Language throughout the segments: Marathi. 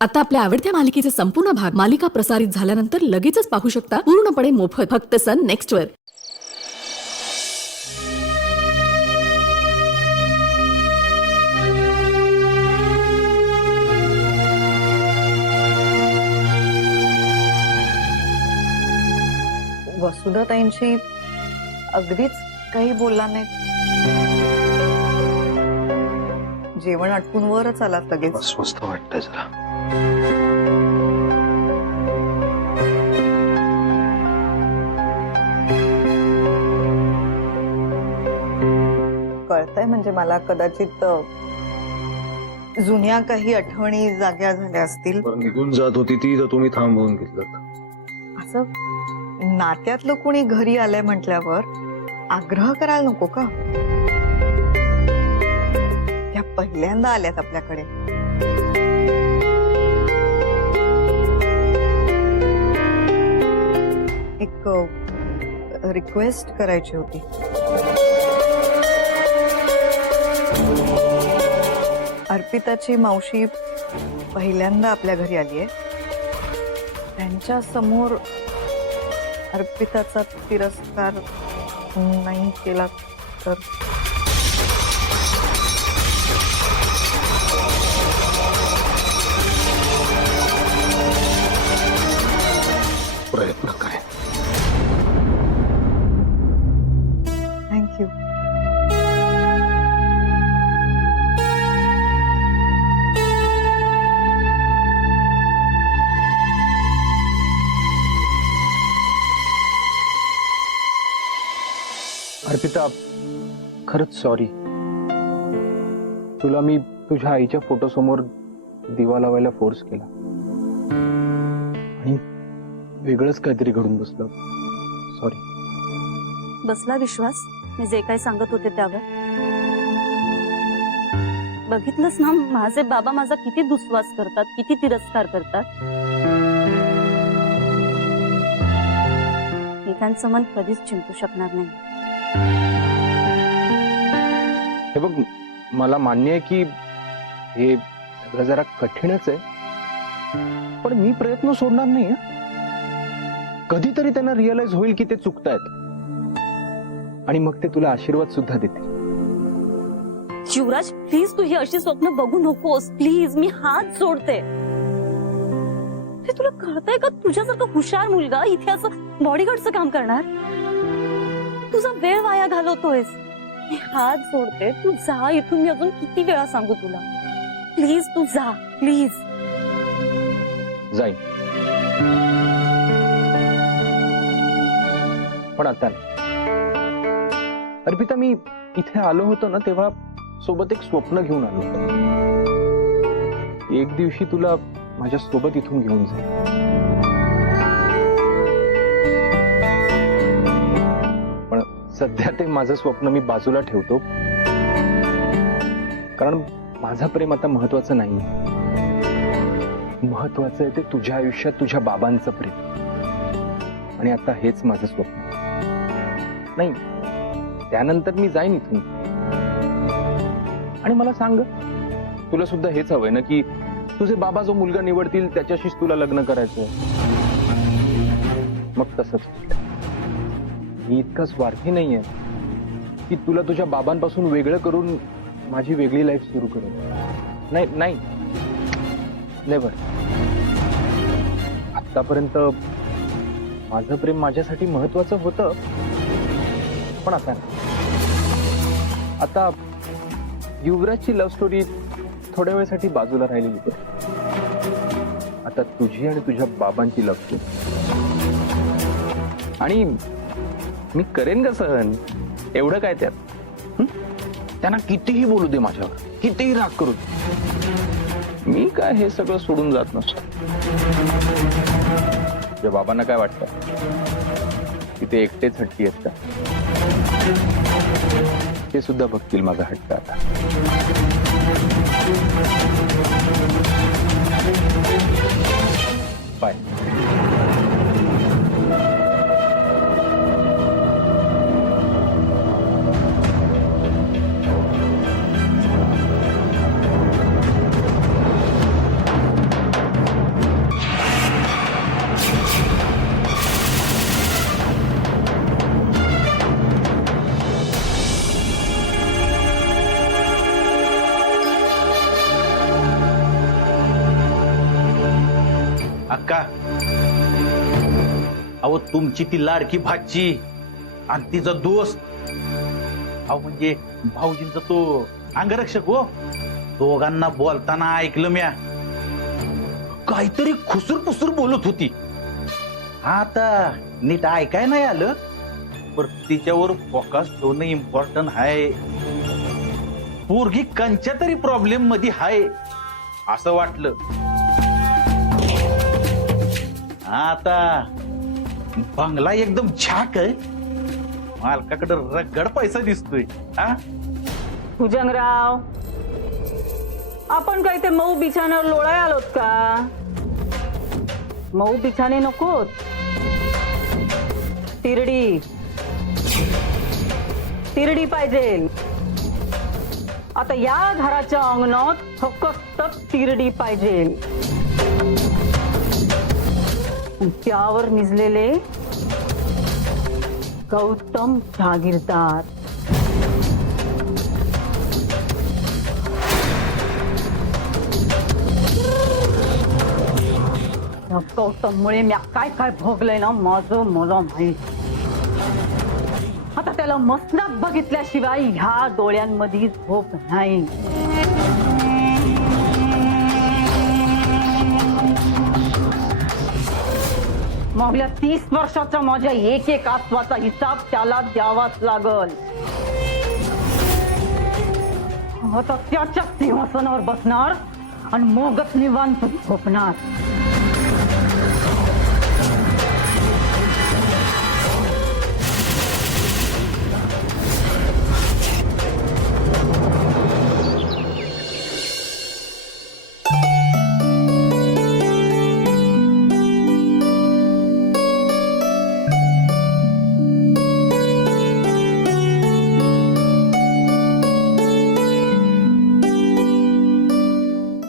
आता आपल्या आवडत्या मालिकेचे संपूर्ण भाग मालिका प्रसारित झाल्यानंतर लगेचच पाहू शकता पूर्णपणे मोफत फक्त सन नेक्स्ट वर। वसुधाताईंशी अगदीच काही बोलला नाही। जेवण आटपून वरच आलात लगेच। अस्वस्थ वाटतंय जरा। कळतंय म्हणजे मला कदाचित जुन्या काही आठवणी जाग्या झाल्या असतील। पण निघून जात होती ती तर तुम्ही थांबवून घेतलं। असं नात्यातलं कोणी घरी आलंय म्हटल्यावर आग्रह करायला नको का? त्या पहिल्यांदा आल्यात आपल्याकडे। एक रिक्वेस्ट करायची होती। अर्पिताची मावशी पहिल्यांदा आपल्या घरी आली आहे। त्यांच्या समोर अर्पिताचा तिरस्कार नाही केला तर प्रयत्न करेन। थँक्यू। अर्पिता खरंच सॉरी। तुला मी तुझ्या आईच्या फोटो समोर दिवा लावायला फोर्स केला आणि वेगळंच काहीतरी घडून बसलं। सॉरी। बसला विश्वास मी जे काही सांगत होते त्यावर? बघितलंस ना माझे बाबा माझा किती दुस्वास करतात, किती तिरस्कार करतात। मी त्यांचं मन कधीच जिंकू शकणार नाही। हे बघ, मला मान्य आहे की हे सगळं जरा कठीणच आहे, पण मी प्रयत्न सोडणार नाही। कधीतरी त्यांना रिअलाइज होईल की ते चुकतायत आणि मग ते तुला आशीर्वाद सुद्धा देतील। शिवराज प्लीज तू ही अशी स्वप्न बघू नकोस प्लीज, मी हात जोडते। तुला कळतंय का तुझ्यासारखा हुशार मुलगा इथे असं बॉडीगार्डचं काम करणार? तुझा वेळ वाया घालवतोयस। मी हात जोडते, तू जा इथून। मी अजून किती वेळा सांगू तुला? प्लीज तू जा, प्लीज। जाईन, पण आता नाही। अर्पिता, मी इथे आलो होतो ना तेव्हा सोबत एक स्वप्न घेऊन आलो होतो। एक दिवशी तुला माझ्या सोबत इथून घेऊन जाईल, पण सध्या ते माझं स्वप्न मी बाजूला ठेवतो, कारण माझं प्रेम आता महत्वाचं नाही। महत्वाचं आहे ते तुझ्या आयुष्यात तुझ्या बाबांचं प्रेम, आणि आता हेच माझं स्वप्न नाही। त्यानंतर मी जाईन इथून। आणि मला सांग, तुला सुद्धा हेच हवंय ना की तुझे बाबा जो मुलगा निवडतील त्याच्याशीच तुला लग्न करायचंय? मग तसंच मी इतका स्वार्थी नाहीये की तुला तुझ्या बाबांपासून वेगळं करून माझी वेगळी लाईफ सुरू करेन। नाही नाही, नेव्हर। आतापर्यंत माझं प्रेम माझ्यासाठी महत्वाचं होतं, पण आता नाही। आता युवराजची लव्ह स्टोरी थोड्या वेळासाठी बाजूला राहिलेली होती। आता तुझी आणि तुझ्या बाबांची लव्ह स्टोरी, आणि मी करेन का सहन? एवढं काय त्यात? त्यांना कितीही बोलू दे माझ्यावर, कितीही राग करू दे, मी काय हे सगळं सोडून जात नसतो। तुझ्या बाबांना काय वाटतं की ते एकटेच हट्टी आहेत का? ते सुद्धा बघतील माझा हट्ट आता। बाय। अक्का, अहो तुमची ती लाडकी भाची आणि तिचा दोस्त, अहो म्हणजे भाऊजींचा तो अंगरक्षक हो, दोघांना बोलताना ऐकलं म्या, काहीतरी खुसूर पुसूर बोलत होती. आता नीट ऐकाय नाही आलं, पण तिच्यावर फोकस ठेवणं इम्पॉर्टंट आहे. पोरगी कंच्या तरी प्रॉब्लेम मध्ये आहे असं वाटलं. आता बंगला एकदम छाक आहे, मालकाकडे रगड पैसा दिसतोय. हा भुजंगराव, आपण काय ते मऊ बिछाण्यावर लोळाय आलोत का? मऊ बिछाने नकोत, तिरडी तिरडी पाहिजे. आता या घराच्या अंगणात फक्त तिरडी पाहिजे. त्यावर निजलेले गौतम जहागीरदार. गौतममुळे मी काय काय भोगलंय ना माझं मला माहित. आता त्याला मसनात बघितल्याशिवाय ह्या डोळ्यांमध्ये झोप नाही. मागल्या 30 वर्षाच्या माझ्या एक एक आत्वाचा हिसाब त्याला द्यावाच लागल. आता त्याच्या सिंहासनावर बसणार आणि मगच निवांत झोपणार.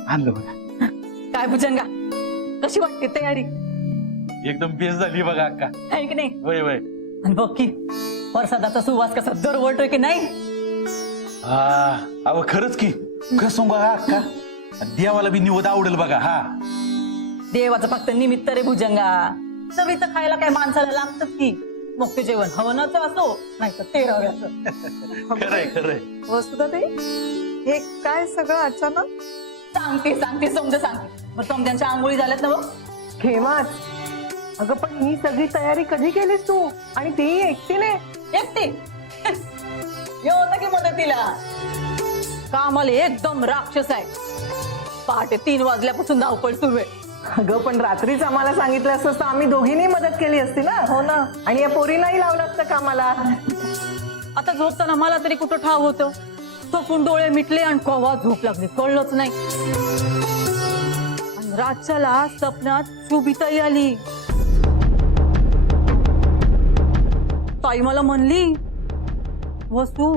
आणलं बघा. काय भुजंगा, कशी वाटते तयारी? एकदम बेस्ट झाली बघा अक्का. आहे की नाही? वय वय. आणि बघ की प्रसादाचा सुवास कसा दरवळतोय की नाही? अहो खरंच की, खरं सांगू बघा अक्का, देवाला बी निवद आवडेल बघा. हा देवाचं फक्त निमित्त रे भुजंगा. चवीचं खायला काय माणसाला लागतं की. मग ते जेवण हवनाचं असो नाही तर तेराव्याचं. खरंय खरंय. वस्तुता ताई, हे काय सगळं अचानक? सांगते समजा सांगते. मग समजांच्या आंघोळी झाल्यात ना? बघ खेमाच. अगं पण ही सगळी तयारी कधी केलीस तू, आणि तेही एकटीने? एकटी ये होतं की मदतीला. कामाला एकदम राक्षस आहे. पहाटे 3 वाजल्यापासून धावपळ सुरू आहे. अगं पण रात्रीच आम्हाला सांगितलं असतं तर आम्ही दोघींनी मदत केली असती ना. हो ना. आणि या पोरींनाही लावलं असतं कामाला. आता झोपताना मला तरी कुठं ठाव होतं. झोपून डोळे मिटले आणि कवा झोप लागली कळलंच नाही. आणि रातच्याला सपनात शुभिताई आली. ताई मला म्हणली, वसू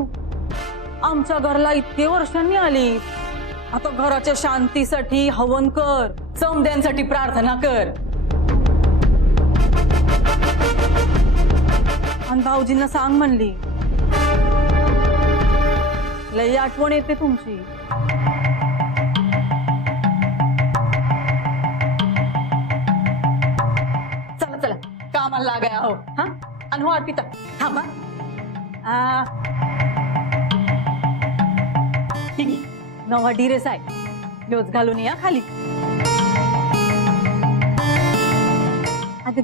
आमच्या घरला इतके वर्षांनी आली, आता घराच्या शांतीसाठी हवन कर, समद्यांसाठी प्रार्थना कर. आणि भाऊजींना सांग म्हणली, लई आठवण येते तुमची. चला चला कामाला लागाय आहो. हा आणि हो अर्पिता थांबा. ठीक आहे, नवा ड्रेस आहे, लोच घालून या खाली. अगं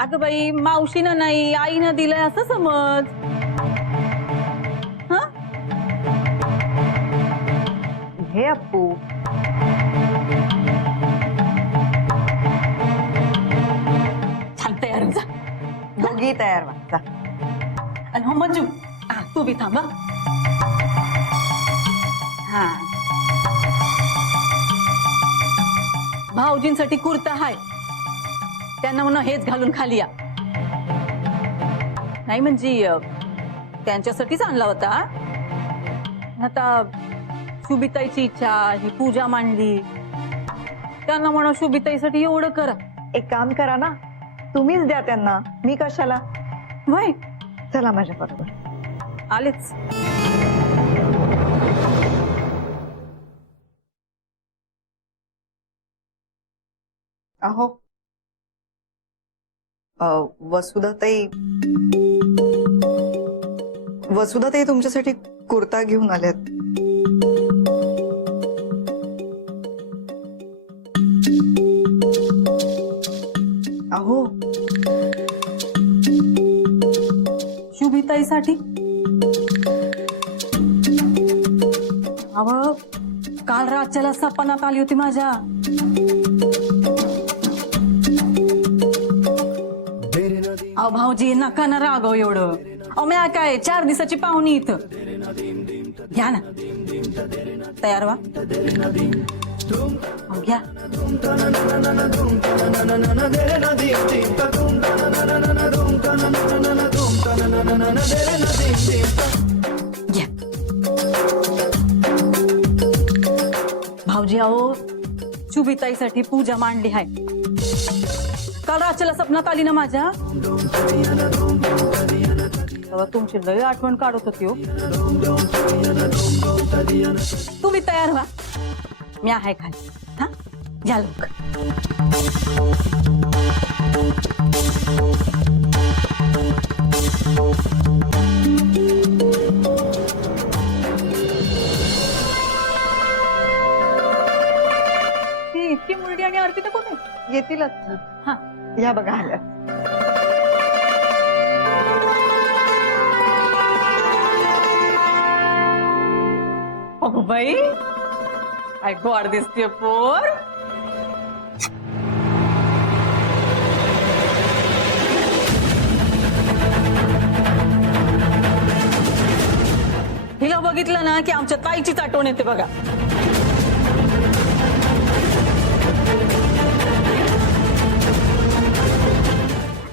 अगं बाई, मावशीनं नाही आईनं दिलंय असं समज. हा हे अप्पू, छान तयार हो जा. दोघी तयार व्हा जा. आणि हो मंजू, तू बी थांबा. हा भाऊजींसाठी कुर्ता हाय, त्यांना म्हणा हेच घालून खाली या. नाही म्हणजे त्यांच्यासाठीच आणला होता. आता शुभिताईची इच्छा, ही पूजा मांडली, त्यांना म्हणा शुभिताईसाठी एवढं करा. एक काम करा ना, तुम्हीच द्या त्यांना, मी कशाला. वय चला माझ्या बरोबर. आलेच. अहो वसुधाताई तुमच्यासाठी कुर्ता घेऊन आल्यात. अहो शुभिताईसाठी अव काल रातच्याला सपनात आली होती माझ्या. अहो भाऊजी नका ना रागव एवढं. अहो मी काय 4 दिवसाची पाहुणी इथं. घ्या ना तयार व्हा. अहो, घ्या. घ्या. भाऊजी अहो शुभिताईसाठी पूजा मांडली आहे. काल रातच्याला सपनात आली ना माझ्या, तेव्हा तुमची लय आठवण काढत होती हो. तुम्ही तयार व्हा, मी आहे खाली. हा घ्या लोक. इतकी मुलगी आणि अर्पिता कोण आहे? येतीलच. हा या बघा आल्या. अगो बाई काय गोड दिसते पोर. हिला बघितलं ना की आमच्या ताईचीच आठवण येते बघा.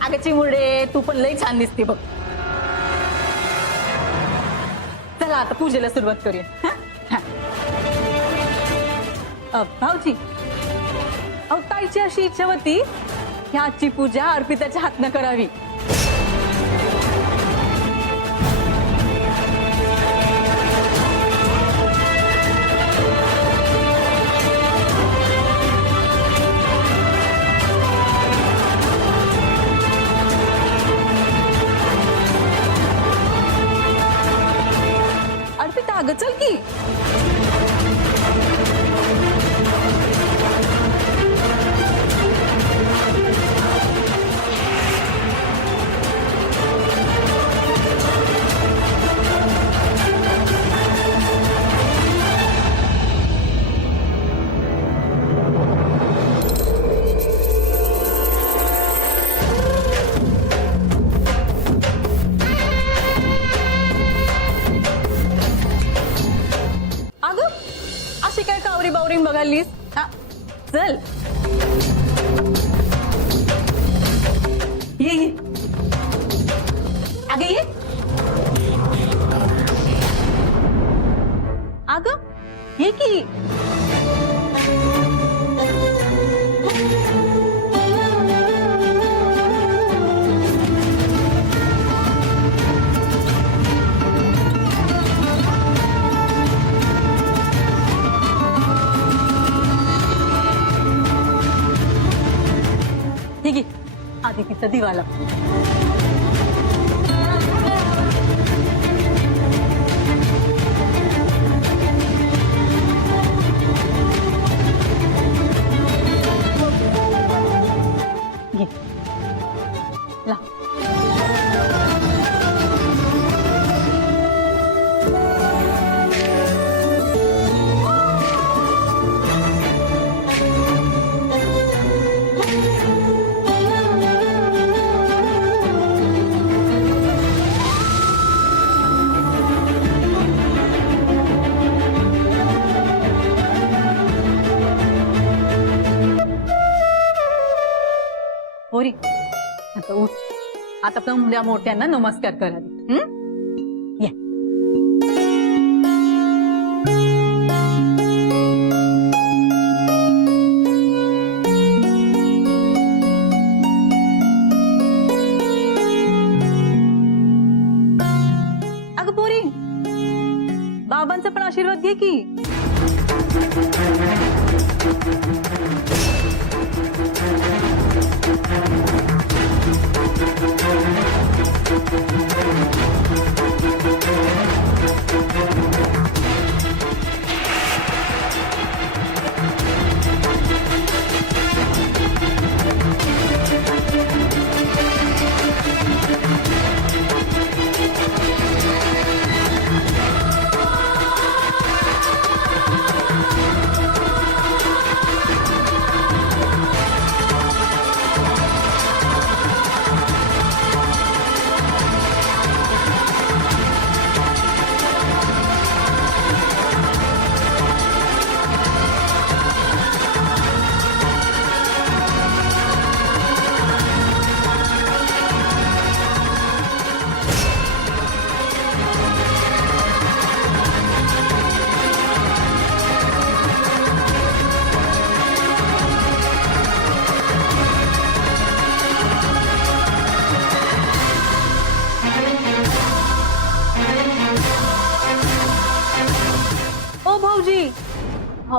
अगं चिमुरडे तू पण लई छान दिसते बघ. चला आता पूजेला सुरुवात करूया. हा? हा. भाऊजी अहो ताईची अशी इच्छा होती की आजची पूजा अर्पिताच्या हातनं करावी. अर्पिता अगं चल की. अशी काय कावरी बावरी बघालीस. हा चल ये अगं ये. अगं ये की. ठीक आहे आधी तिचा दिवाला. घे ला. पोरी आता उठ. आता आपल्या मोठ्यांना नमस्कार करा. या अगं पोरी बाबांचा पण आशीर्वाद घे की.